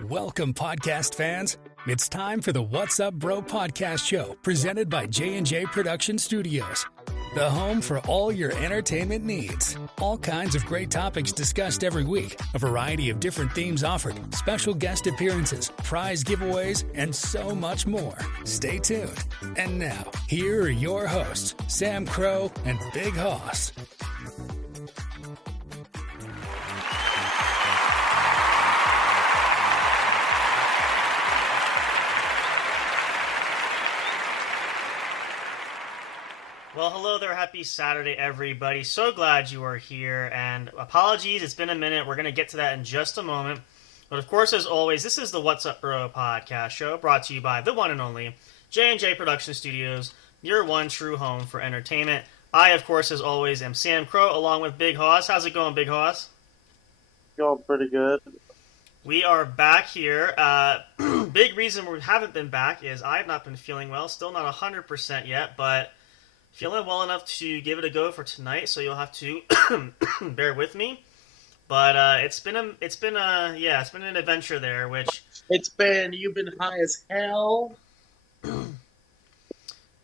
Welcome, podcast fans. It's time for the What's Up Bro podcast show presented by J&J Production Studios, the home for all your entertainment needs. All kinds of great topics discussed every week, a variety of different themes offered, special guest appearances, prize giveaways, and so much more. Stay tuned. And now, here are your hosts, Sam Crow and Big Hoss. Well, hello there. Happy Saturday, everybody. So glad you are here, and apologies, it's been a minute. We're going to get to that in just a moment. But of course, as always, this is the What's Up Bro podcast show brought to you by the one and only J&J Production Studios, your one true home for entertainment. I, of course, as always, am Sam Crow, along with Big Hoss. How's it going, Big Hoss? Going pretty good. We are back here. Big reason we haven't been back is I've not been feeling well. Still not 100% yet, but feeling well enough to give it a go for tonight, so you'll have to bear with me. But it's been an adventure there. You've been high as hell.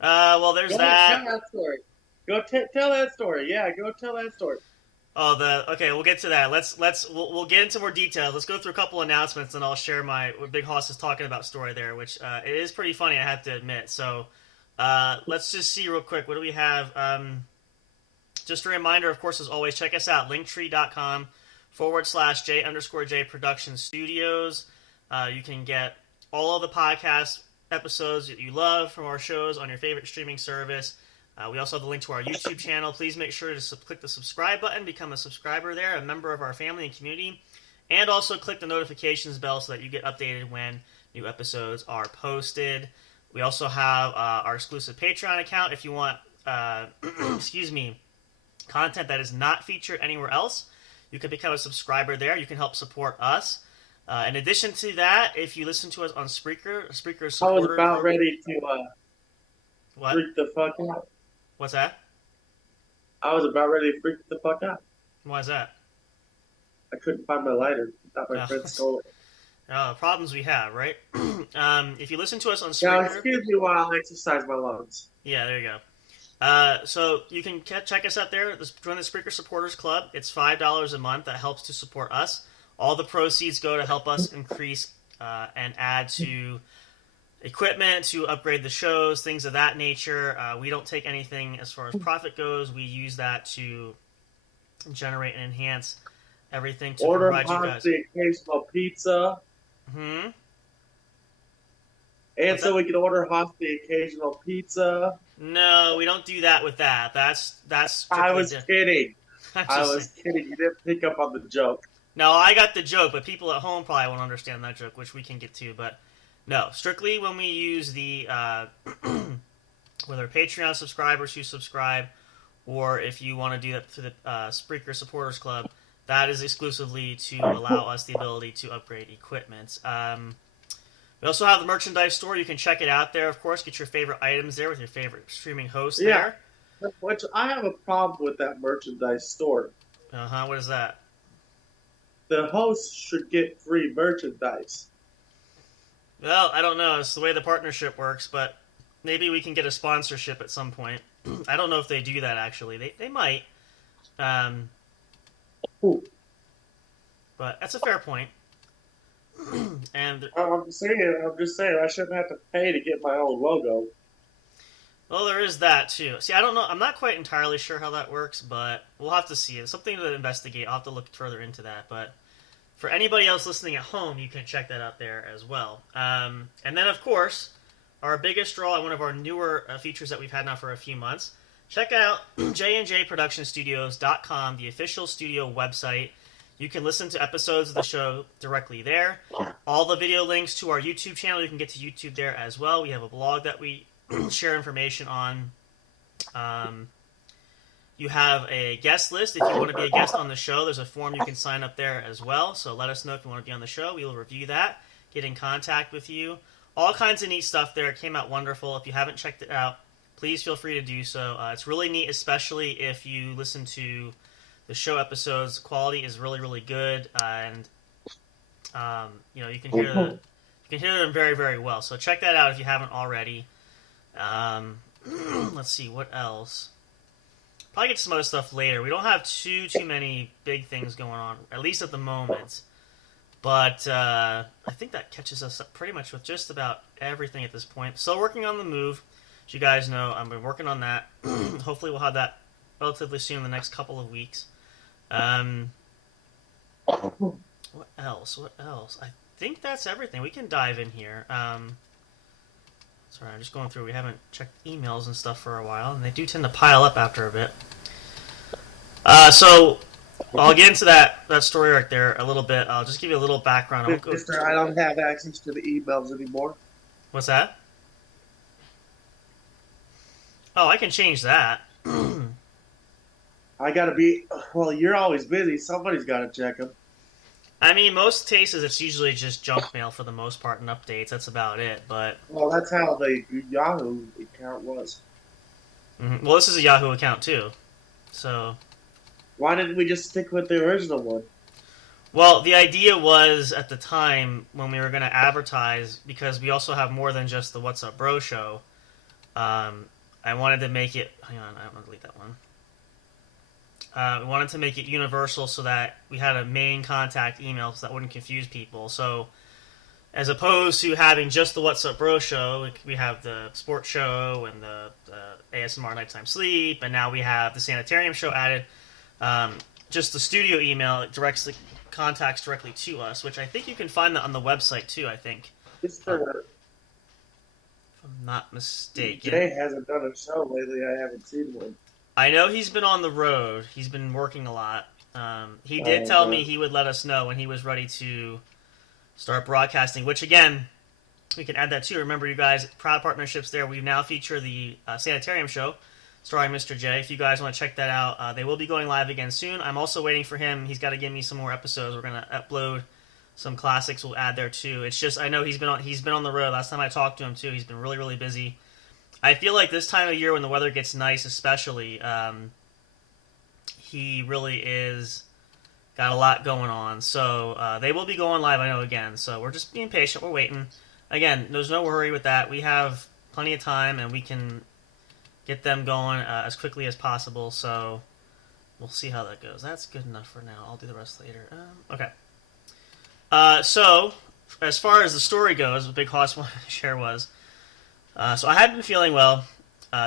Well, there's that. Tell that story. Tell that story. Yeah, go tell that story. Okay, we'll get to that. We'll get into more details. Let's go through a couple announcements, and I'll share what Big Hoss is talking about story there, which it is pretty funny, I have to admit. So. Let's just see real quick. What do we have? Just a reminder, of course, as always, check us out, linktree.com/J_J Production Studios. You can get all of the podcast episodes that you love from our shows on your favorite streaming service. We also have the link to our YouTube channel. Please make sure to click the subscribe button, become a subscriber there, a member of our family and community, and also click the notifications bell so that you get updated when new episodes are posted. We also have our exclusive Patreon account if you want, content that is not featured anywhere else. You can become a subscriber there. You can help support us. In addition to that, if you listen to us on Spreaker supporter... I was about ready to freak the fuck out. What's that? I was about ready to freak the fuck out. Why is that? I couldn't find my lighter. I thought my friend stole it. Problems we have, right? If you listen to us on Spreaker... Now, excuse me while I exercise my lungs. Yeah, there you go. So you can check us out there. Join the Spreaker Supporters Club. It's $5 a month. That helps to support us. All the proceeds go to help us increase and add to equipment, to upgrade the shows, things of that nature. We don't take anything as far as profit goes. We use that to generate and enhance everything to provide you guys. The occasional pizza. Hmm. And so we can order Hoss the occasional pizza. No, we don't do that with that. That's. I was kidding. I was kidding. You didn't pick up on the joke. No, I got the joke, but people at home probably won't understand that joke, which we can get to. But no, strictly when we use the whether Patreon subscribers who subscribe, or if you want to do that through the Spreaker Supporters Club. That is exclusively to allow us the ability to upgrade equipment. We also have the merchandise store. You can check it out there, of course. Get your favorite items there with your favorite streaming host there. Which I have a problem with that merchandise store. What is that? The host should get free merchandise. Well, I don't know. It's the way the partnership works, but maybe we can get a sponsorship at some point. I don't know if they do that, actually. They might. But that's a fair point. And I'm just saying, I shouldn't have to pay to get my own logo. Well, there is that too. See, I don't know. I'm not quite entirely sure how that works, but we'll have to see. It's something to investigate. I'll have to look further into that. But for anybody else listening at home, you can check that out there as well. And then, of course, our biggest draw and one of our newer features that we've had now for a few months. Check out jnjproductionstudios.com, the official studio website. You can listen to episodes of the show directly there. All the video links to our YouTube channel, you can get to YouTube there as well. We have a blog that we share information on. You have a guest list. If you want to be a guest on the show, there's a form you can sign up there as well. So let us know if you want to be on the show. We will review that, get in contact with you. All kinds of neat stuff there. It came out wonderful. If you haven't checked it out, please feel free to do so. It's really neat, especially if you listen to the show episodes. The quality is really, really good, and You can hear them very, very well. So check that out if you haven't already. Let's see, what else? Probably get some other stuff later. We don't have too many big things going on, at least at the moment. But I think that catches us up pretty much with just about everything at this point. Still working on the move. As you guys know, I've been working on that. Hopefully we'll have that relatively soon in the next couple of weeks. What else? I think that's everything. We can dive in here. Sorry, I'm just going through. We haven't checked emails and stuff for a while, and they do tend to pile up after a bit. So I'll get into that story right there a little bit. I'll just give you a little background. I don't have access to the emails anymore. What's that? Oh, I can change that. I gotta be. Well, you're always busy. Somebody's gotta check them. I mean, most cases it's usually just junk mail for the most part and updates. That's about it. But well, that's how the Yahoo account was. Mm-hmm. Well, this is a Yahoo account too, so why didn't we just stick with the original one? Well, the idea was at the time when we were going to advertise, because we also have more than just the What's Up Bro show. I wanted to make it. Hang on, I want to delete that one. We wanted to make it universal so that we had a main contact email so that wouldn't confuse people. So, as opposed to having just the What's Up Bro show, we have the sports show and the ASMR Nighttime Sleep, and now we have the Sanitarium show added. Just the studio email contacts directly to us, which I think you can find that on the website too, I think. If I'm not mistaken. Jay hasn't done a show lately. I haven't seen one. I know he's been on the road. He's been working a lot. He did tell me he would let us know when he was ready to start broadcasting, which, again, we can add that too. Remember, you guys, proud partnerships there. We now feature the Sanitarium show starring Mr. J. If you guys want to check that out, they will be going live again soon. I'm also waiting for him. He's got to give me some more episodes. We're going to upload some classics we'll add there too. It's just, I know he's been on the road. Last time I talked to him too, he's been really, really busy. I feel like this time of year when the weather gets nice, especially, he really is got a lot going on. So they will be going live, I know, again. So we're just being patient. We're waiting. Again, there's no hurry with that. We have plenty of time, and we can get them going as quickly as possible. So we'll see how that goes. That's good enough for now. I'll do the rest later. Okay. So as far as the story goes, what Big Hoss wanted to share was, so I had been feeling well,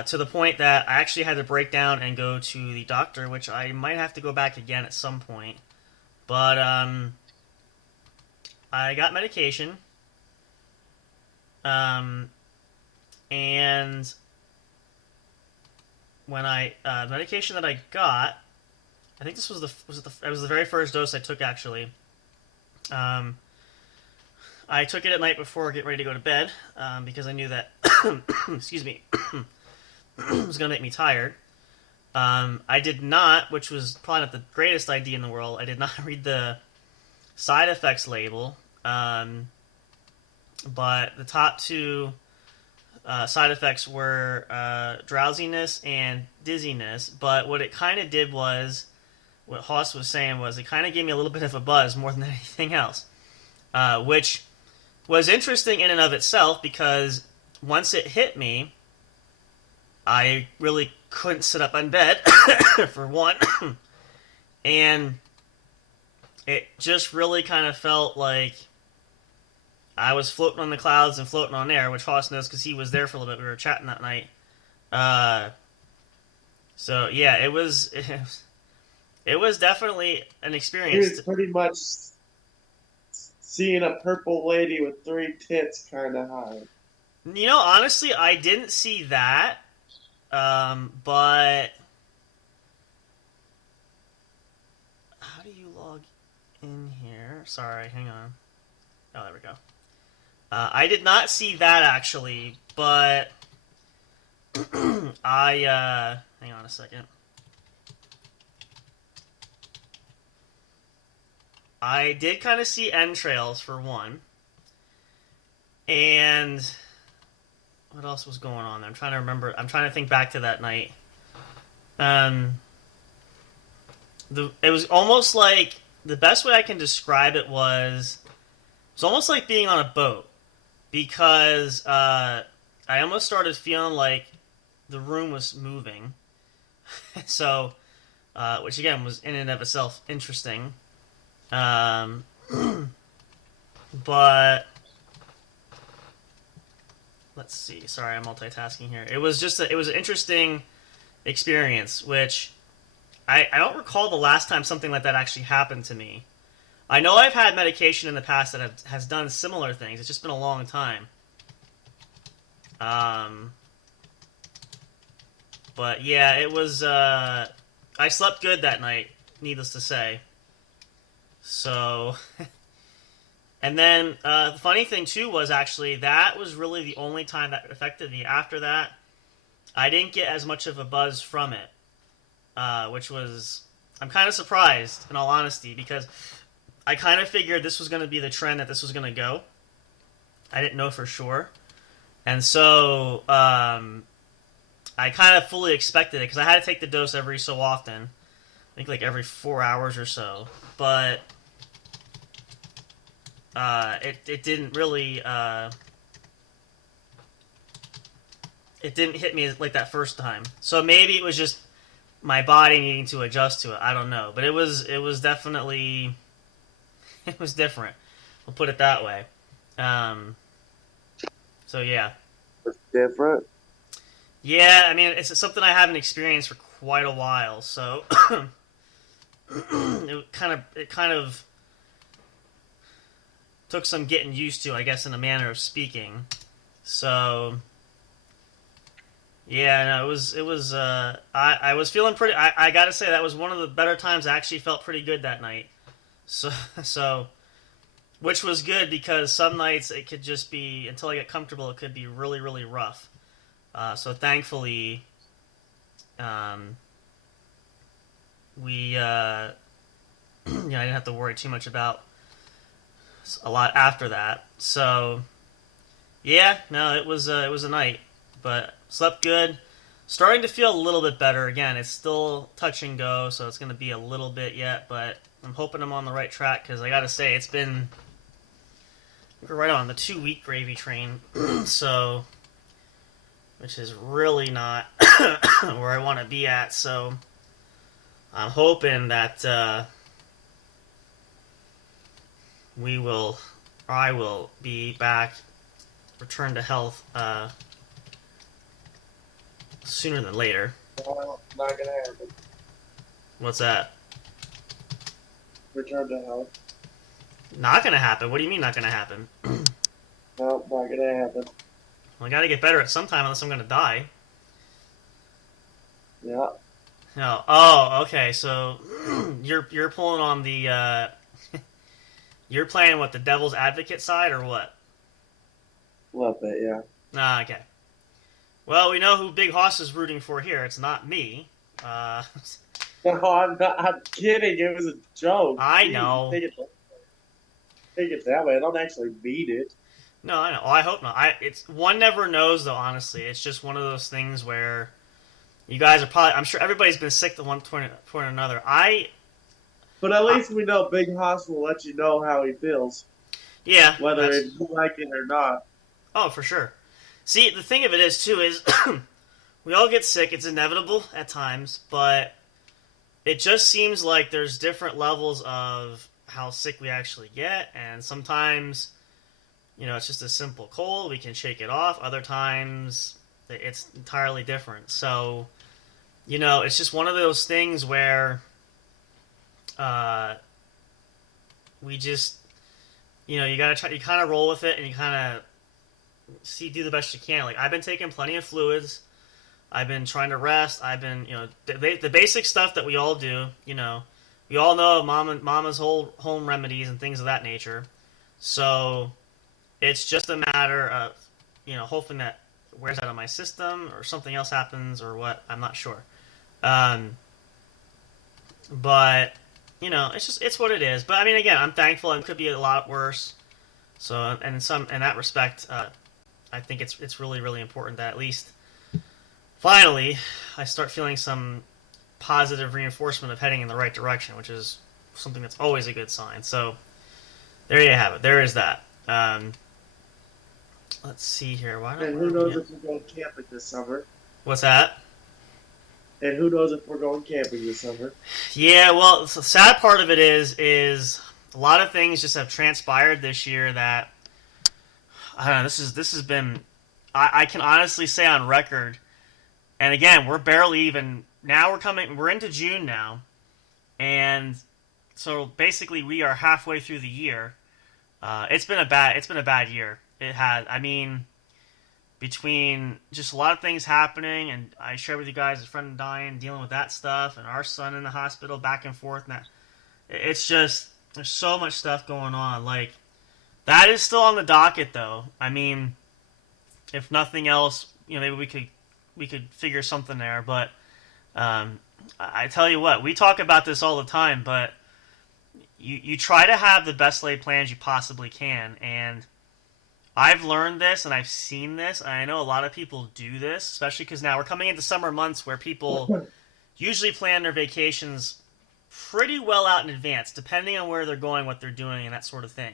to the point that I actually had to break down and go to the doctor, which I might have to go back again at some point. But I got medication, and when medication that I got, I think this was it was the very first dose I took actually. I took it at night before getting ready to go to bed, because I knew that, excuse me, it was going to make me tired. I did not, which was probably not the greatest idea in the world, I did not read the side effects label, but the top two side effects were drowsiness and dizziness, but what it kind of did was, what Hoss was saying was, it kind of gave me a little bit of a buzz more than anything else, which was interesting in and of itself, because once it hit me, I really couldn't sit up in bed, for one, and it just really kind of felt like I was floating on the clouds and floating on air, which Hoss knows because he was there for a little bit. We were chatting that night. So, yeah, it was definitely an experience. He was pretty much seeing a purple lady with 3 tits kind of high. You know, honestly, I didn't see that, but how do you log in here? Sorry, hang on. Oh, there we go. I did not see that, actually, but hang on a second. I did kind of see entrails, for one. And what else was going on there? I'm trying to remember. I'm trying to think back to that night. It was almost like, the best way I can describe it was, It's almost like being on a boat because I almost started feeling like the room was moving. So, which again was in and of itself interesting. Um, but let's see. Sorry, I'm multitasking here. It was just it was an interesting experience, which I don't recall the last time something like that actually happened to me. I know I've had medication in the past that has done similar things. It's just been a long time. But yeah, it was. I slept good that night, needless to say. So, and then the funny thing too was actually that was really the only time that affected me. After that, I didn't get as much of a buzz from it, which was I'm kind of surprised in all honesty because I kind of figured this was going to be the trend that this was going to go. I didn't know for sure, and so I kind of fully expected it because I had to take the dose every so often. I think like every 4 hours or so, but it didn't really it didn't hit me like that first time. So maybe it was just my body needing to adjust to it. I don't know, but it was definitely it was different. We'll put it that way. So yeah, It's different. yeah. I mean, it's something I haven't experienced for quite a while, so it kind of took some getting used to, I guess, in a manner of speaking. So yeah, no, it was I was feeling pretty. I gotta say that was one of the better times. I actually felt pretty good that night. So which was good because some nights it could just be until I get comfortable. It could be really really rough. So thankfully, we I didn't have to worry too much about a lot after that. So yeah, no, it was a night, but slept good. Starting to feel a little bit better again. It's still touch and go, so it's going to be a little bit yet, but I'm hoping I'm on the right track because I got to say we're right on the 2-week gravy train, so which is really not where I want to be at. So I'm hoping that I will be back, return to health sooner than later. Well, not gonna happen. What's that? Return to health. Not gonna happen? What do you mean not gonna happen? No, not gonna happen. Well, I gotta get better at some time unless I'm gonna die. Yeah. No. Oh, okay. So you're pulling on the you're playing what, the devil's advocate side or what? A little bit, yeah. Ah, okay. Well, we know who Big Hoss is rooting for here. It's not me. No, I'm not. I'm kidding. It was a joke. I Jeez, know. Take it that way. I don't actually mean it. No, I know. Oh, I hope not. It's one never knows though. Honestly, it's just one of those things where you guys are probably. I'm sure everybody's been sick to one point or another. But at least we know Big Hoss will let you know how he feels, Yeah. whether you like it or not. Oh, for sure. See, the thing of it is too is we all get sick. It's inevitable at times, but it just seems like there's different levels of how sick we actually get, and sometimes, it's just a simple cold. We can shake it off. Other times, it's entirely different. So, it's just one of those things where we just, you gotta try. You kind of roll with it, and you kind of do the best you can. Like, I've been taking plenty of fluids. I've been trying to rest. I've been, the basic stuff that we all do. We all know mama's whole home remedies and things of that nature. So it's just a matter of, hoping that it wears out of my system or something else happens or what. I'm not sure. But it's what it is. But I mean, again, I'm thankful. It could be a lot worse. So, and in that respect, I think it's really, really important that at least finally I start feeling some positive reinforcement of heading in the right direction, which is something that's always a good sign. So there you have it. There is that. Let's see here. And who knows if we're going camping this summer? What's that? And who knows if we're going camping this summer? Yeah, well, the sad part of it is a lot of things just have transpired this year that I don't know. This has been. I can honestly say on record, and again, we're barely even now. We're into June now, and so basically we are halfway through the year. It's been a bad year. It had. I mean, between just a lot of things happening, and I shared with you guys a friend dying, dealing with that stuff, and our son in the hospital, back and forth. And it's just there's so much stuff going on. Like that is still on the docket, though. I mean, if nothing else, maybe we could figure something there. But I tell you what, we talk about this all the time, but you try to have the best laid plans you possibly can, and I've learned this and I've seen this, and I know a lot of people do this, especially because now we're coming into summer months where people usually plan their vacations pretty well out in advance, depending on where they're going, what they're doing, and that sort of thing.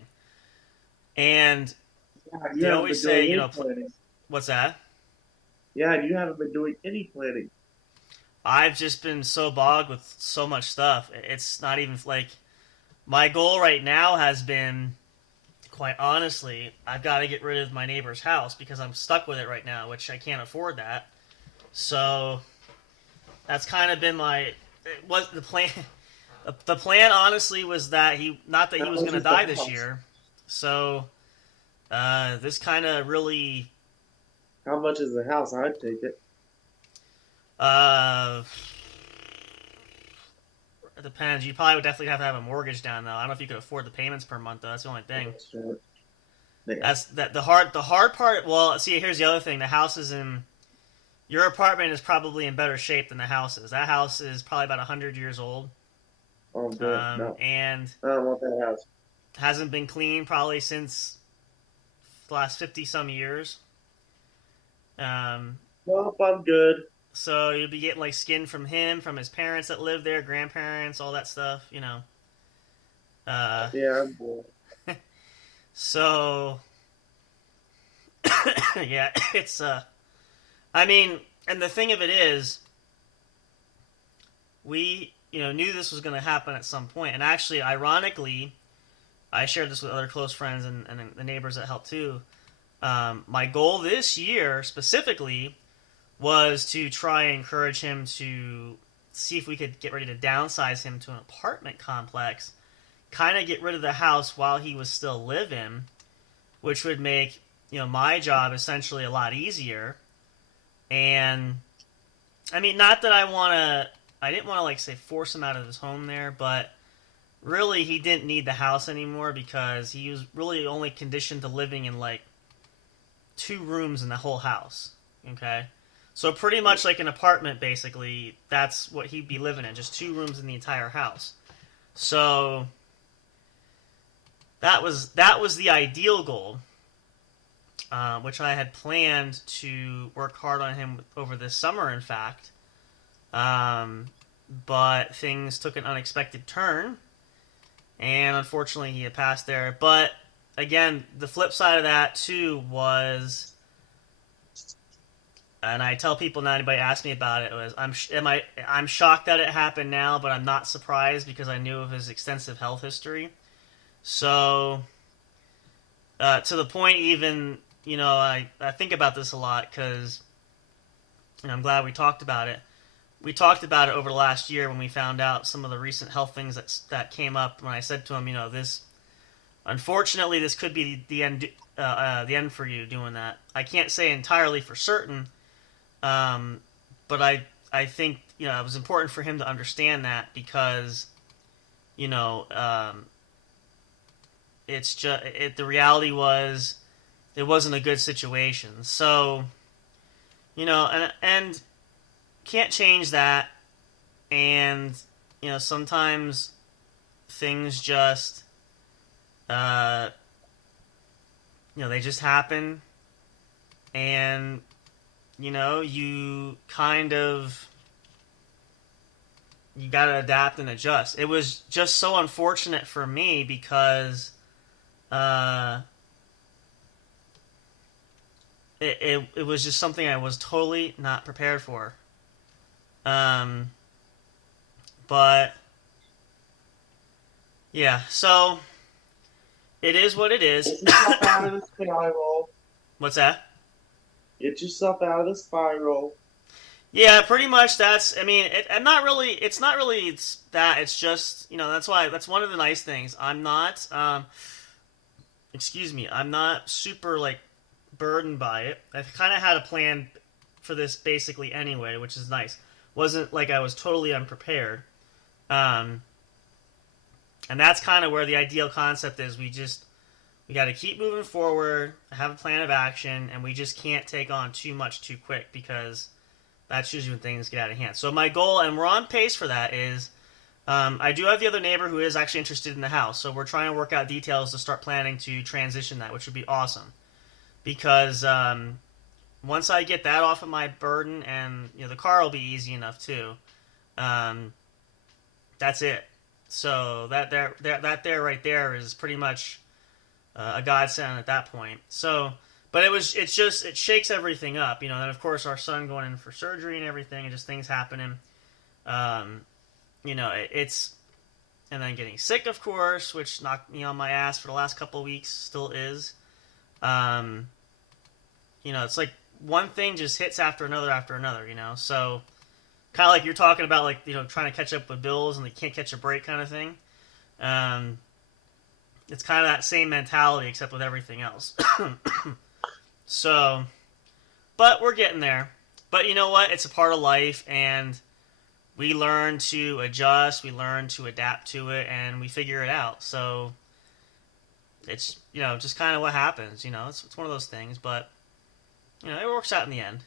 And they always say, what's that? Yeah, and you haven't been doing any planning. I've just been so bogged with so much stuff. It's not even like my goal right now has been, quite honestly, I've got to get rid of my neighbor's house because I'm stuck with it right now, which I can't afford that. So that's kind of been was the plan. The plan, honestly, was that he was going to die this year. So this kind of really. How much is the house? I'd take it. It depends. You probably would definitely have to have a mortgage down, though. I don't know if you could afford the payments per month, though. That's the only thing. That's the hard part. Well, see, here's the other thing. The house is in. Your apartment is probably in better shape than the house is. That house is probably about 100 years old. Oh, good. No. And I don't want that house. Hasn't been cleaned probably since the last 50-some years. Nope, I'm good. So you'll be getting like skin from him, from his parents that live there, grandparents, all that stuff, Yeah, I'm good. So yeah, it's I mean, and the thing of it is, we knew this was going to happen at some point, and actually, ironically, I shared this with other close friends and the neighbors that helped too. My goal this year specifically was to try and encourage him to see if we could get ready to downsize him to an apartment complex, kind of get rid of the house while he was still living, which would make my job essentially a lot easier. And I mean, not that I didn't want to like say force him out of his home there, but really he didn't need the house anymore because he was really only conditioned to living in like 2 rooms in the whole house. Okay. So pretty much like an apartment, basically, that's what he'd be living in, just 2 rooms in the entire house. So that was the ideal goal, which I had planned to work hard on him over this summer, in fact. But things took an unexpected turn, and unfortunately he had passed there. But again, the flip side of that too was, and I tell people now, anybody asks me about it, was I'm shocked that it happened now, but I'm not surprised because I knew of his extensive health history. So to the point, even I think about this a lot because I'm glad we talked about it. We talked about it over the last year when we found out some of the recent health things that came up. When I said to him, this, unfortunately, this could be the end for you doing that. I can't say entirely for certain, but I think it was important for him to understand that because it's just the reality was it wasn't a good situation. So and can't change that, and sometimes things just they just happen, and you kind of you gotta adapt and adjust. It was just so unfortunate for me because it was just something I was totally not prepared for. But yeah, so it is what it is. Get yourself out of the spiral. What's that? Get yourself out of the spiral. Yeah, pretty much. That's. I mean, I'm not really. It's not really. It's that. It's just. That's why. That's one of the nice things. I'm not. Excuse me. I'm not super like burdened by it. I've kind of had a plan for this basically anyway, which is nice. Wasn't like I was totally unprepared. And that's kind of where the ideal concept is. We got to keep moving forward, have a plan of action, and we just can't take on too much too quick because that's usually when things get out of hand. So my goal, and we're on pace for that, is I do have the other neighbor who is actually interested in the house. So we're trying to work out details to start planning to transition that, which would be awesome. Because once I get that off of my burden, and the car will be easy enough too, that's it. So that right there is pretty much a godsend at that point. So, but it shakes everything up, and of course our son going in for surgery and everything, and just things happening. It's, and then getting sick, of course, which knocked me on my ass for the last couple of weeks, still is. It's like one thing just hits after another, so kind of like you're talking about, like, trying to catch up with bills and they can't catch a break kind of thing. It's kind of that same mentality except with everything else. So, but we're getting there. But you know what? It's a part of life, and we learn to adjust, we learn to adapt to it, and we figure it out. So it's, just kind of what happens. It's one of those things, but it works out in the end.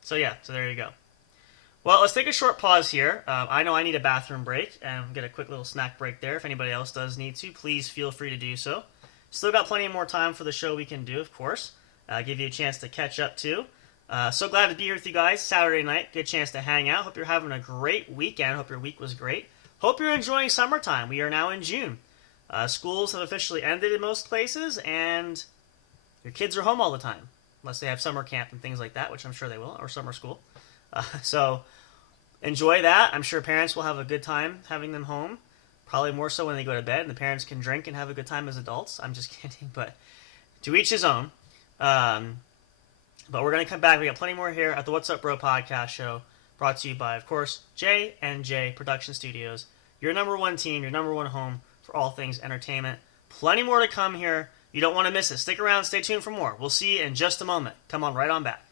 So there you go. Well, let's take a short pause here. I know I need a bathroom break, and get a quick little snack break there. If anybody else does need to, please feel free to do so. Still got plenty more time for the show we can do, of course. Give you a chance to catch up, too. So glad to be here with you guys Saturday night. Good chance to hang out. Hope you're having a great weekend. Hope your week was great. Hope you're enjoying summertime. We are now in June. Schools have officially ended in most places, and your kids are home all the time, unless they have summer camp and things like that, which I'm sure they will, or summer school. So enjoy that. I'm sure parents will have a good time having them home, probably more so when they go to bed, and the parents can drink and have a good time as adults. I'm just kidding, but to each his own. But we're going to come back. We got plenty more here at the What's Up Bro podcast show, brought to you by, of course, J&J Production Studios, your number one team, your number one home for all things entertainment. Plenty more to come here. You don't want to miss it. Stick around. Stay tuned for more. We'll see you in just a moment. Come on right on back.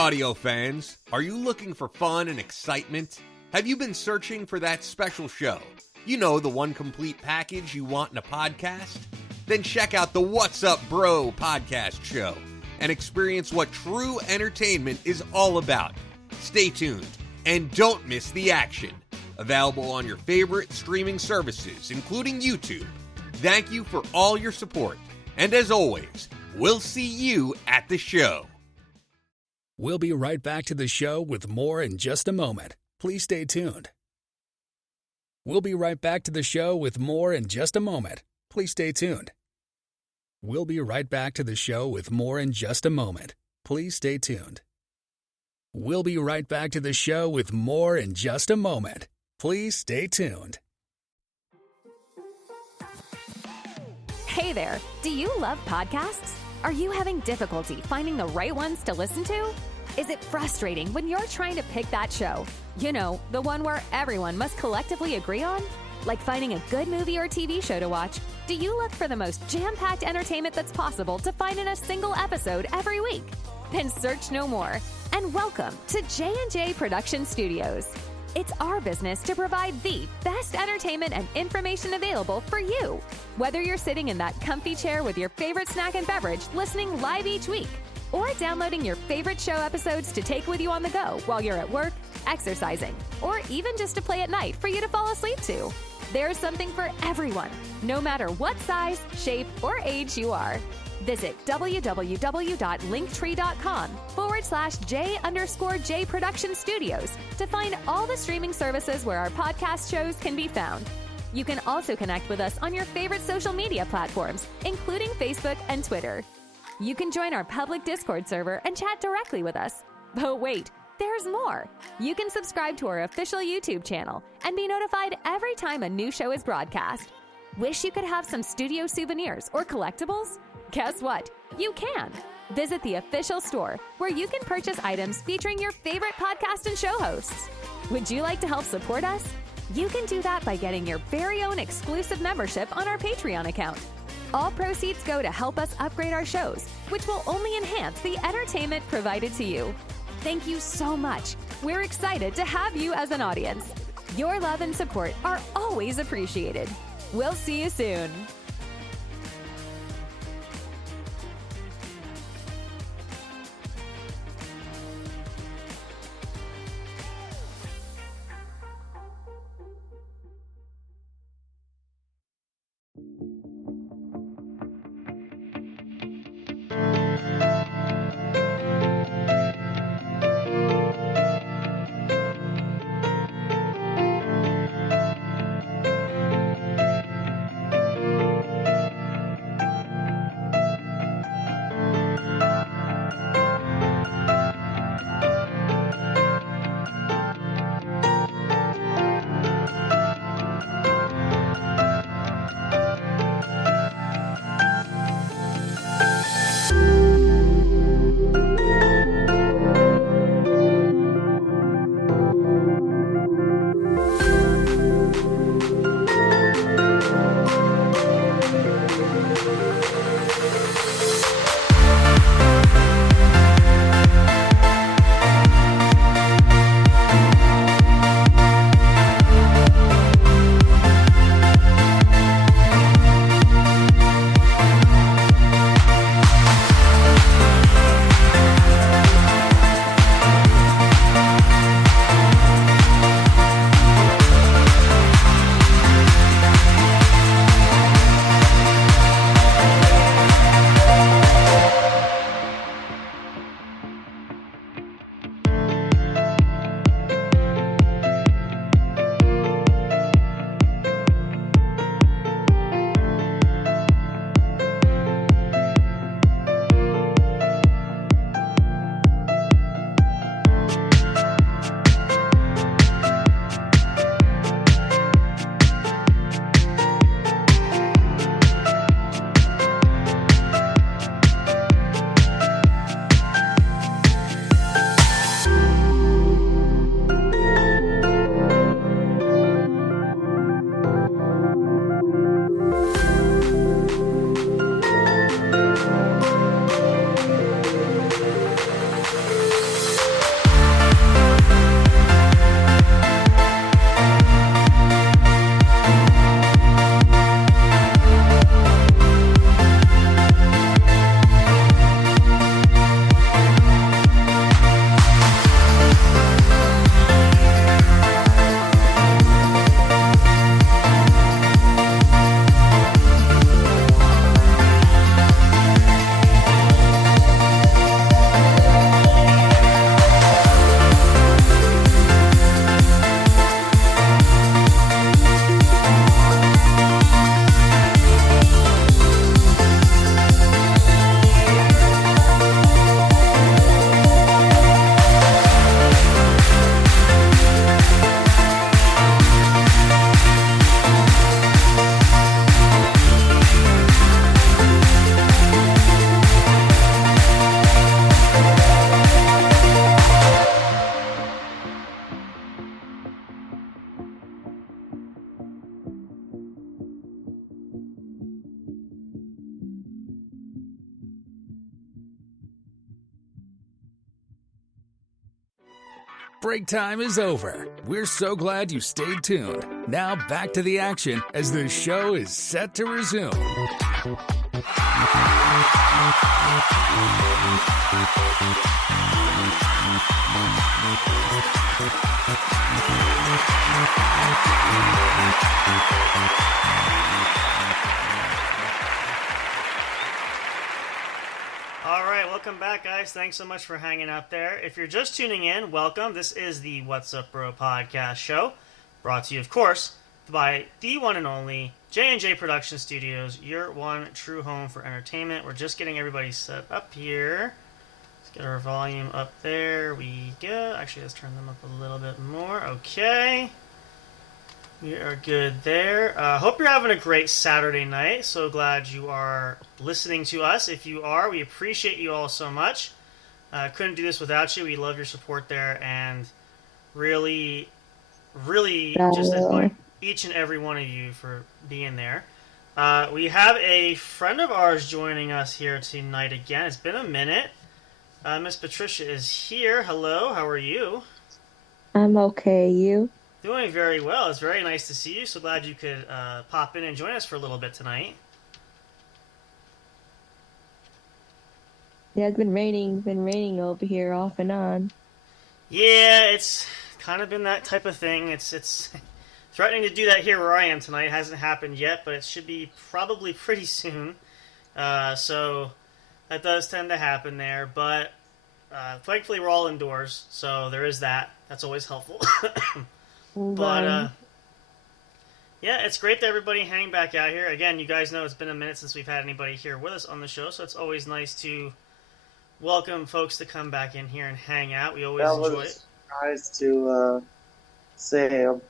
audio fans, are you looking for fun and excitement? Have you been searching for that special show? You know, the one complete package you want in a podcast? Then check out the What's Up Bro podcast show and experience what true entertainment is all about. Stay tuned and don't miss the action. Available on your favorite streaming services, including YouTube. Thank you for all your support. And as always, we'll see you at the show. We'll be right back to the show with more in just a moment. Please stay tuned. We'll be right back to the show with more in just a moment. Please stay tuned. We'll be right back to the show with more in just a moment. Please stay tuned. We'll be right back to the show with more in just a moment. Please stay tuned. Hey there, do you love podcasts? Are you having difficulty finding the right ones to listen to? Is it frustrating when you're trying to pick that show? You know, the one where everyone must collectively agree on? Like finding a good movie or TV show to watch, do you look for the most jam-packed entertainment that's possible to find in a single episode every week? Then search no more, and welcome to J&J Production Studios. It's our business to provide the best entertainment and information available for you. Whether you're sitting in that comfy chair with your favorite snack and beverage listening live each week, or downloading your favorite show episodes to take with you on the go while you're at work, exercising, or even just to play at night for you to fall asleep to. There's something for everyone, no matter what size, shape, or age you are. Visit www.linktree.com/J_J Production Studios to find all the streaming services where our podcast shows can be found. You can also connect with us on your favorite social media platforms, including Facebook and Twitter. You can join our public Discord server and chat directly with us. But wait, there's more. You can subscribe to our official YouTube channel and be notified every time a new show is broadcast. Wish you could have some studio souvenirs or collectibles? Guess what? You can. Visit the official store where you can purchase items featuring your favorite podcast and show hosts. Would you like to help support us? You can do that by getting your very own exclusive membership on our Patreon account. All proceeds go to help us upgrade our shows, which will only enhance the entertainment provided to you. Thank you so much. We're excited to have you as an audience. Your love and support are always appreciated. We'll see you soon. Break time is over. We're so glad you stayed tuned. Now back to the action as the show is set to resume. All right, welcome back, guys. Thanks so much for hanging out there. If you're just tuning in, welcome. This is the What's Up Bro podcast show, brought to you, of course, by the one and only J&J Production Studios, your one true home for entertainment. We're just getting everybody set up here. Let's get our volume up. There we go. Actually, let's turn them up a little bit more. Okay. We are good there. Hope you're having a great Saturday night. So glad you are listening to us. If you are, we appreciate you all so much. Couldn't do this without you. We love your support there, and really just admire each and every one of you for being there. We have a friend of ours joining us here tonight again. It's been a minute. Miss Patricia is here. Hello, how are you? I'm okay. You? Doing very well. It's very nice to see you. So glad you could pop in and join us for a little bit tonight. Yeah, it's been raining over here off and on. Yeah, it's kind of been that type of thing. It's threatening to do that here where I am tonight. It hasn't happened yet, but it should be probably pretty soon. So that does tend to happen there. But thankfully we're all indoors, so there is that. That's always helpful. But, yeah, it's great that everybody hang back out here. Again, you guys know it's been a minute since we've had anybody here with us on the show, so it's always nice to welcome folks to come back in here and hang out. We always enjoy it. Nice to Sam.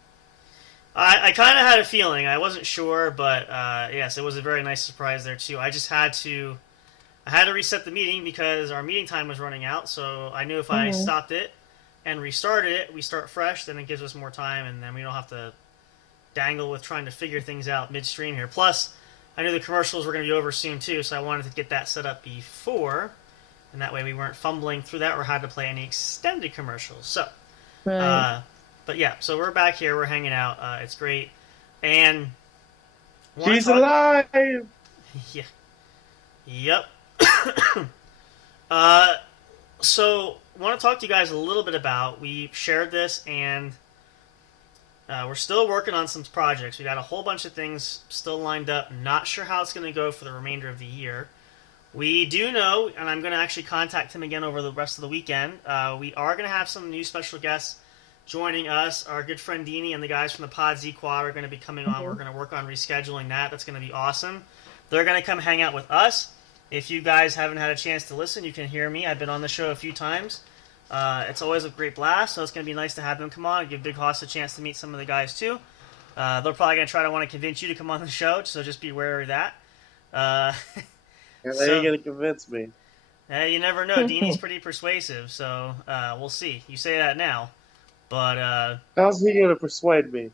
I kind of had a feeling. I wasn't sure, but yes, it was a very nice surprise there, too. I had to reset the meeting because our meeting time was running out, so I knew if I stopped it and restarted it, we start fresh, then it gives us more time, and then we don't have to dangle with trying to figure things out midstream here. Plus, I knew the commercials were going to be over soon, too, so I wanted to get that set up before, and that way we weren't fumbling through that or had to play any extended commercials. So, Right. but yeah, so we're back here, we're hanging out, it's great, and... She's alive! Yeah. Yep. So, want to talk to you guys a little bit about, we shared this, and we're still working on some projects. We got a whole bunch of things still lined up. Not sure how it's going to go for the remainder of the year. We do know, and I'm going to actually contact him again over the rest of the weekend, we are going to have some new special guests joining us. Our good friend Deanie and the guys from the Pod Z Quad are going to be coming on. We're going to work on rescheduling that. That's going to be awesome. They're going to come hang out with us. If you guys haven't had a chance to listen, you can hear me. I've been on the show a few times. It's always a great blast, so it's going to be nice to have them come on and give Big Hoss a chance to meet some of the guys, too. They're probably going to try to want to convince you to come on the show, so just be wary of that. Yeah, they ain't going to convince me. You never know. Deanie's pretty persuasive, so we'll see. You say that now. But how's he going to persuade me?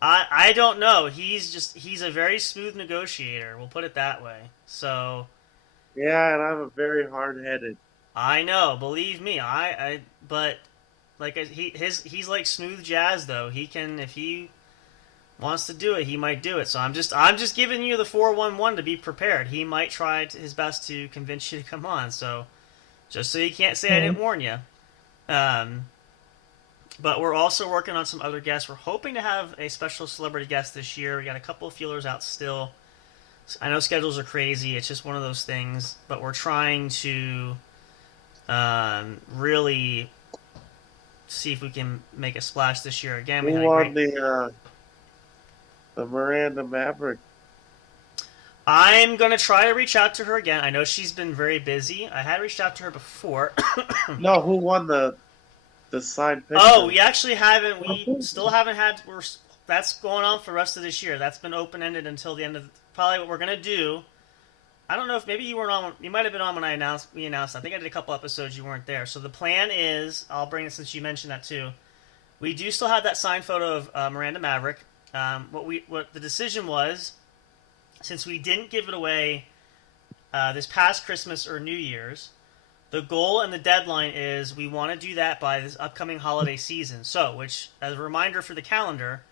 I don't know. He's a very smooth negotiator. We'll put it that way. So... Yeah, and I'm a very hard-headed. I know, believe me. But like he's like smooth jazz though. He can, if he wants to do it, he might do it. So I'm just giving you the 411 to be prepared. He might try his best to convince you to come on. So just so you can't say I didn't warn you. But we're also working on some other guests. We're hoping to have a special celebrity guest this year. We got a couple of feelers out still. I know schedules are crazy. It's just one of those things. But we're trying to really see if we can make a splash this year again. Who won the Miranda Maverick? I'm going to try to reach out to her again. I know she's been very busy. I had reached out to her before. No, who won the signed picture? Oh, we actually haven't. We still haven't had. That's going on for the rest of this year. That's been open-ended until the end of... Probably what we're going to do... I don't know if maybe you weren't on. You might have been on when we announced. I think I did a couple episodes. You weren't there. So the plan is, I'll bring it since you mentioned that too. We do still have that signed photo of Miranda Maverick. What the decision was, since we didn't give it away this past Christmas or New Year's, The goal and the deadline is we want to do that by this upcoming holiday season. So, which, as a reminder for the calendar,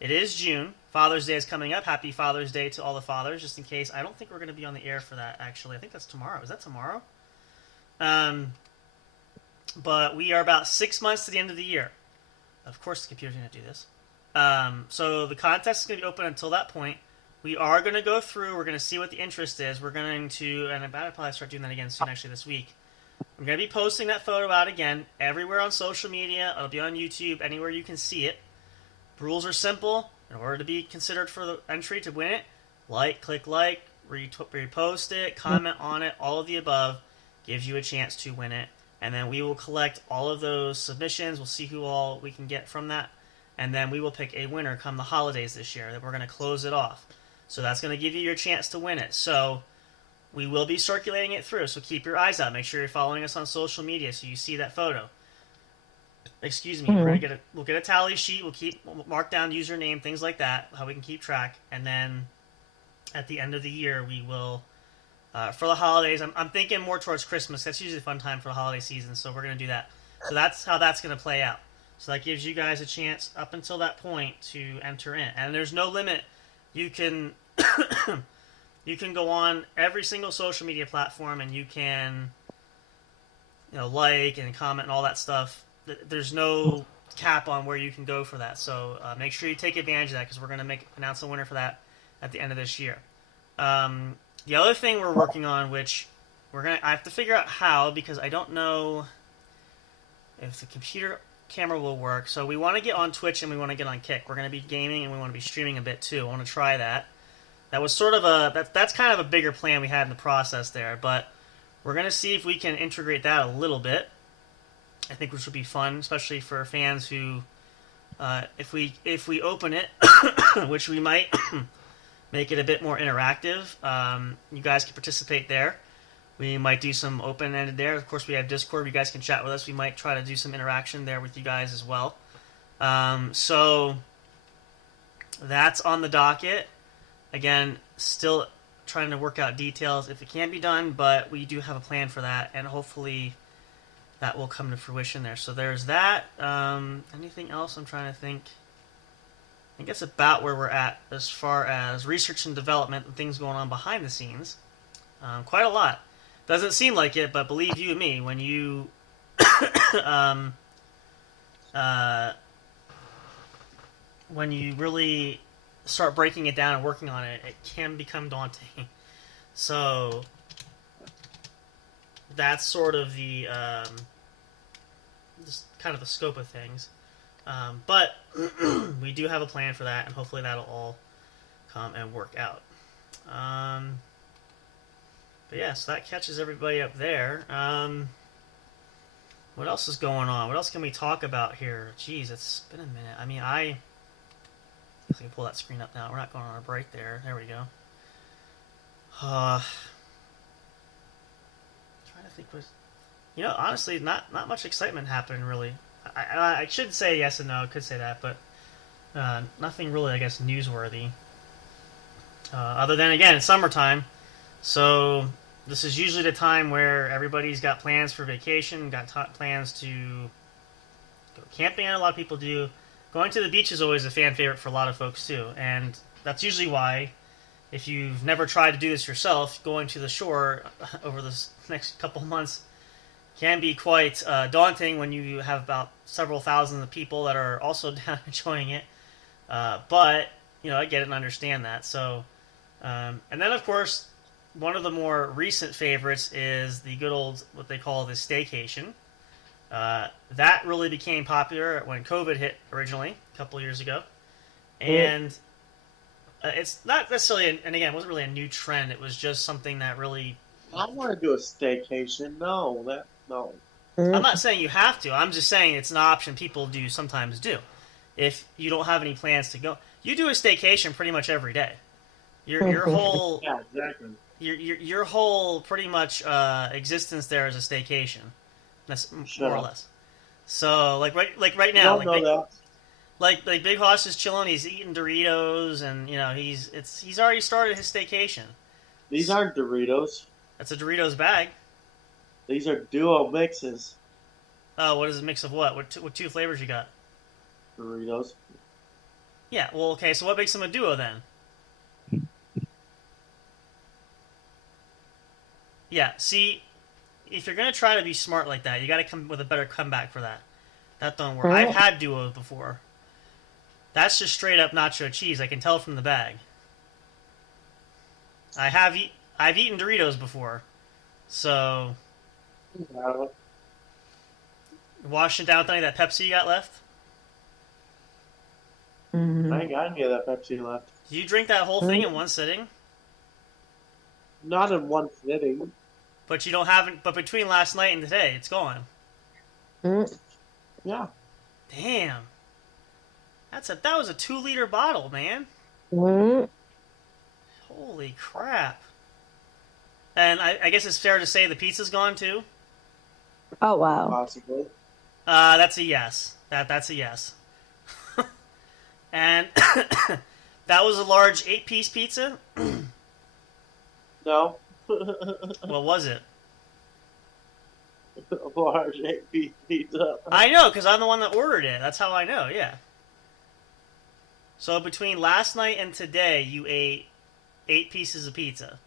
it is June. Father's Day is coming up. Happy Father's Day to all the fathers, just in case. I don't think we're going to be on the air for that, actually. I think that's tomorrow. Is that tomorrow? But we are about 6 months to the end of the year. Of course the computer's going to do this. So the contest is going to be open until that point. We are going to go through. We're going to see what the interest is. We're going to, and I'll probably start doing that again soon, actually, this week. I'm going to be posting that photo out again everywhere on social media. It'll be on YouTube, anywhere you can see it. The rules are simple. In order to be considered for the entry to win it, click like, repost it, comment on it, all of the above gives you a chance to win it. And then we will collect all of those submissions. We'll see who all we can get from that. And then we will pick a winner come the holidays this year. That we're going to close it off. So that's going to give you your chance to win it. So we will be circulating it through. So keep your eyes out. Make sure you're following us on social media so you see that photo. Excuse me. We'll get a tally sheet. We'll mark down username, things like that, how we can keep track. And then at the end of the year, we will, for the holidays, I'm thinking more towards Christmas. That's usually a fun time for the holiday season, so we're going to do that. So that's how that's going to play out. So that gives you guys a chance up until that point to enter in. And there's no limit. You can you can go on every single social media platform and you can like and comment and all that stuff. There's no cap on where you can go for that. So make sure you take advantage of that because we're going to announce a winner for that at the end of this year. The other thing we're working on, which I have to figure out how because I don't know if the computer camera will work. So we want to get on Twitch and we want to get on Kick. We're going to be gaming and we want to be streaming a bit too. I want to try that. That was sort of that's kind of a bigger plan we had in the process there, but we're going to see if we can integrate that a little bit. I think which would be fun, especially for fans who, if we open it, which we might, make it a bit more interactive. You guys can participate there. We might do some open-ended there. Of course, we have Discord. You guys can chat with us. We might try to do some interaction there with you guys as well. So that's on the docket. Again, still trying to work out details if it can be done, but we do have a plan for that, and hopefully that will come to fruition there. So there's that. Anything else I'm trying to think? I think that's about where we're at as far as research and development and things going on behind the scenes. Quite a lot. Doesn't seem like it, but believe you me, when you when you really start breaking it down and working on it, it can become daunting. So that's sort of the just kind of the scope of things. But we do have a plan for that, and hopefully that'll all come and work out. But yeah, so that catches everybody up there. What else is going on? What else can we talk about here? Jeez, it's been a minute. I mean, I can pull that screen up now. We're not going on a break there. There we go. Trying to think honestly, not much excitement happening really. I should say yes and no. I could say that, but nothing really, I guess, newsworthy. Other than, again, it's summertime. So this is usually the time where everybody's got plans for vacation, got plans to go camping. A lot of people do. Going to the beach is always a fan favorite for a lot of folks too, and that's usually why, if you've never tried to do this yourself, going to the shore over this next couple of months can be quite daunting when you have about several thousand of people that are also down enjoying it. But I get it and understand that. So, and then of course, one of the more recent favorites is the good old, what they call the staycation. That really became popular when COVID hit originally, a couple years ago. And it's not necessarily, and again, it wasn't really a new trend. It was just something that really... I want to do a staycation. No. I'm not saying you have to. I'm just saying it's an option people sometimes do. If you don't have any plans to go. You do a staycation pretty much every day. Your whole... Yeah, exactly. Your whole pretty much existence there is a staycation. That's more or less. So like right now, like Big Hoss is chilling. He's eating Doritos, and he's already started his staycation. These aren't Doritos. That's a Doritos bag. These are duo mixes. Oh, what is a mix of what? What two flavors you got? Doritos. Yeah, well, okay, so what makes them a duo then? Yeah, see, if you're going to try to be smart like that, you got to come with a better comeback for that. That don't work. I've had duos before. That's just straight up nacho cheese. I can tell from the bag. I've eaten Doritos before. So, washing down with any of that Pepsi you got left? I ain't got any of that Pepsi left. Did you drink that whole thing in one sitting? Not in one sitting. But you don't have it. But between last night and today, it's gone. Yeah. Damn. That was a 2-liter bottle, man. Mm. Holy crap. And I guess it's fair to say the pizza's gone too? Oh, wow. Possibly. That's a yes. That's a yes. And that was a large 8-piece pizza? No. What was it? A large 8-piece pizza. I know, because I'm the one that ordered it. That's how I know, yeah. So between last night and today, you ate 8 pieces of pizza.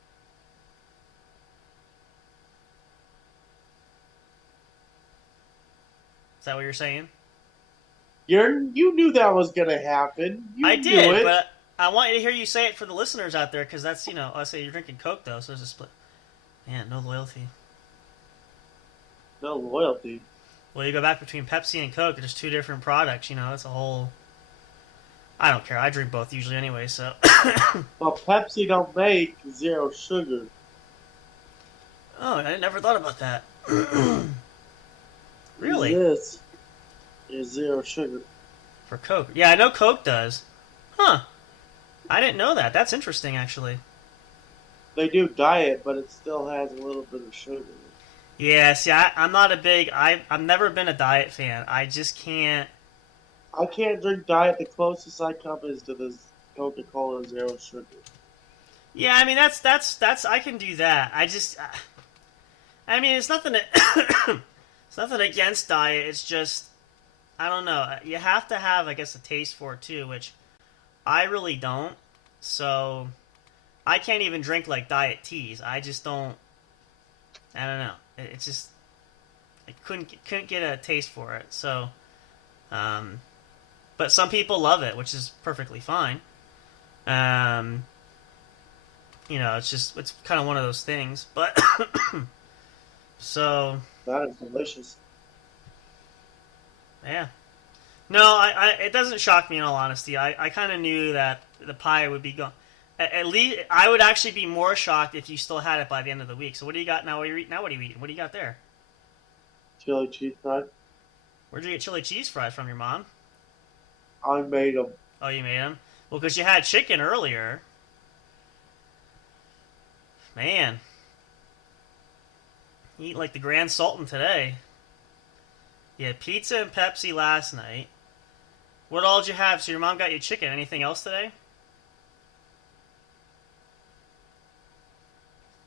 Is that what you're saying? You knew that was gonna happen. I did, but I want you to hear you say it for the listeners out there, because that's, I say you're drinking Coke, though, so there's a split. Man, no loyalty. No loyalty. Well, you go back between Pepsi and Coke, there's 2 different products, it's a whole... I don't care, I drink both usually anyway, so... Well, Pepsi don't make 0 sugar. Oh, I never thought about that. Really? This is 0 sugar. For Coke. Yeah, I know Coke does. Huh. I didn't know that. That's interesting, actually. They do diet, but it still has a little bit of sugar. Yeah, see, I'm not a big... I've never been a diet fan. I just can't... I can't drink diet. The closest I come is to this Coca-Cola 0 sugar. Yeah, I mean, that's I can do that. I mean, it's nothing... It's nothing against diet. It's just... I don't know. You have to have, I guess, a taste for it, too, which I really don't. So... I can't even drink, like, diet teas. I just don't... I don't know. It's just... I couldn't get a taste for it. So... But some people love it, which is perfectly fine. It's kind of one of those things. But... So... That is delicious. Yeah. No, it doesn't shock me in all honesty. I kind of knew that the pie would be gone. At least I would actually be more shocked if you still had it by the end of the week. So what do you got now? What are you eating? Now what are you eating? What do you got there? Chili cheese fries. Where'd you get chili cheese fries from? Your mom? I made them. Oh, you made them? Well, because you had chicken earlier. Man. You eat like the Grand Sultan today. You had pizza and Pepsi last night. What all did you have? So your mom got you chicken. Anything else today?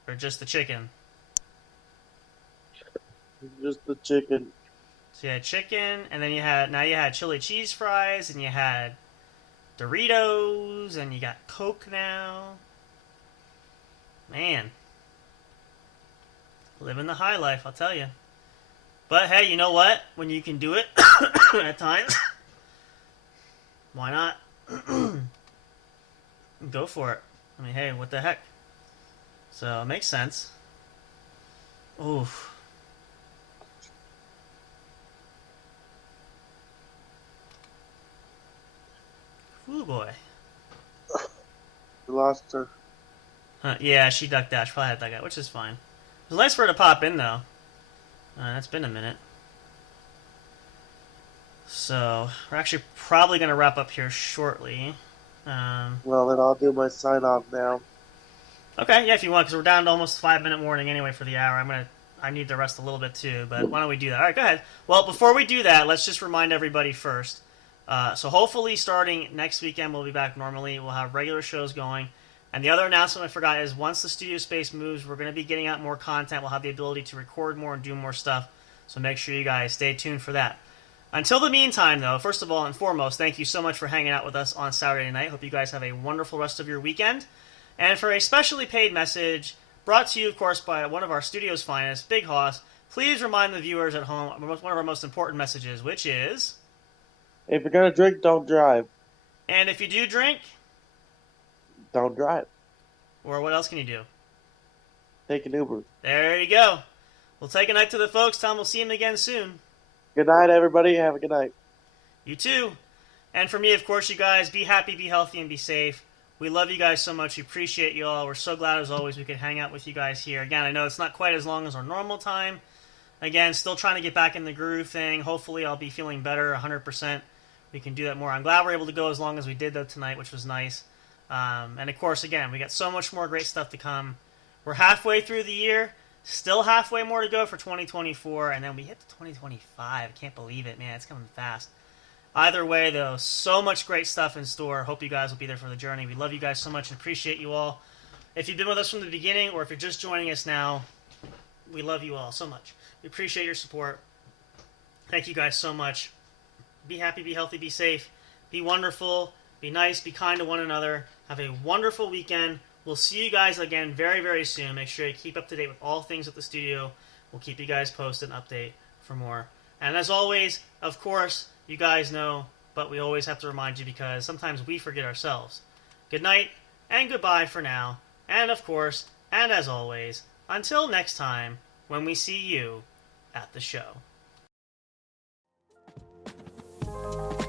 Or just the chicken? Just the chicken. So you had chicken, and then you had chili cheese fries, and you had Doritos, and you got Coke now. Man. Living the high life, I'll tell you. But hey, you know what? When you can do it at times, why not? Go for it. I mean, hey, what the heck? So, it makes sense. Oof. Ooh, boy. We lost her. Yeah, she ducked out. She probably had to duck out, which is fine. It was nice for her to pop in, though. It's been a minute. So, we're actually probably going to wrap up here shortly. Well, then I'll do my sign-off now. Okay, yeah, if you want, because we're down to almost 5-minute warning anyway for the hour. I need to rest a little bit, too, but why don't we do that? All right, go ahead. Well, before we do that, let's just remind everybody first. So hopefully starting next weekend, we'll be back normally. We'll have regular shows going. And the other announcement I forgot is once the studio space moves, we're going to be getting out more content. We'll have the ability to record more and do more stuff. So make sure you guys stay tuned for that. Until the meantime, though, first of all and foremost, thank you so much for hanging out with us on Saturday night. Hope you guys have a wonderful rest of your weekend. And for a specially paid message, brought to you, of course, by one of our studio's finest, Big Hoss, please remind the viewers at home one of our most important messages, which is... If you're going to drink, don't drive. And if you do drink... Don't drive. Or what else can you do? Take an Uber. There you go. We'll take a night to the folks. Tell them we'll see them again soon. Good night, everybody. Have a good night. You too. And for me, of course, you guys, be happy, be healthy, and be safe. We love you guys so much. We appreciate you all. We're so glad, as always, we could hang out with you guys here. Again, I know it's not quite as long as our normal time. Again, still trying to get back in the groove thing. Hopefully, I'll be feeling better 100%. We can do that more. I'm glad we're able to go as long as we did, though, tonight, which was nice. And, of course, again, we got so much more great stuff to come. We're halfway through the year. Still halfway more to go for 2024, and then we hit the 2025. I can't believe it, man. It's coming fast. Either way, though, so much great stuff in store. Hope you guys will be there for the journey. We love you guys so much and appreciate you all. If you've been with us from the beginning or if you're just joining us now, we love you all so much. We appreciate your support. Thank you guys so much. Be happy, be healthy, be safe, be wonderful, be nice, be kind to one another. Have a wonderful weekend. We'll see you guys again very, very soon. Make sure you keep up to date with all things at the studio. We'll keep you guys posted and update for more. And as always, of course, you guys know, but we always have to remind you because sometimes we forget ourselves. Good night and goodbye for now. And of course, and as always, until next time when we see you at the show.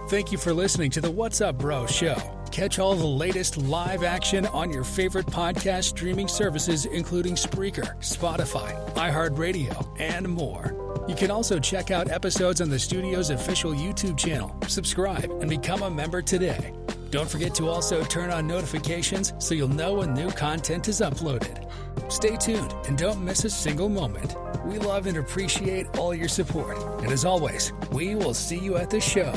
Thank you for listening to the What's Up Bro show. Catch all the latest live action on your favorite podcast streaming services, including Spreaker, Spotify, iHeartRadio, and more. You can also check out episodes on the studio's official YouTube channel. Subscribe and become a member today. Don't forget to also turn on notifications so you'll know when new content is uploaded. Stay tuned and don't miss a single moment. We love and appreciate all your support. And as always, we will see you at the show.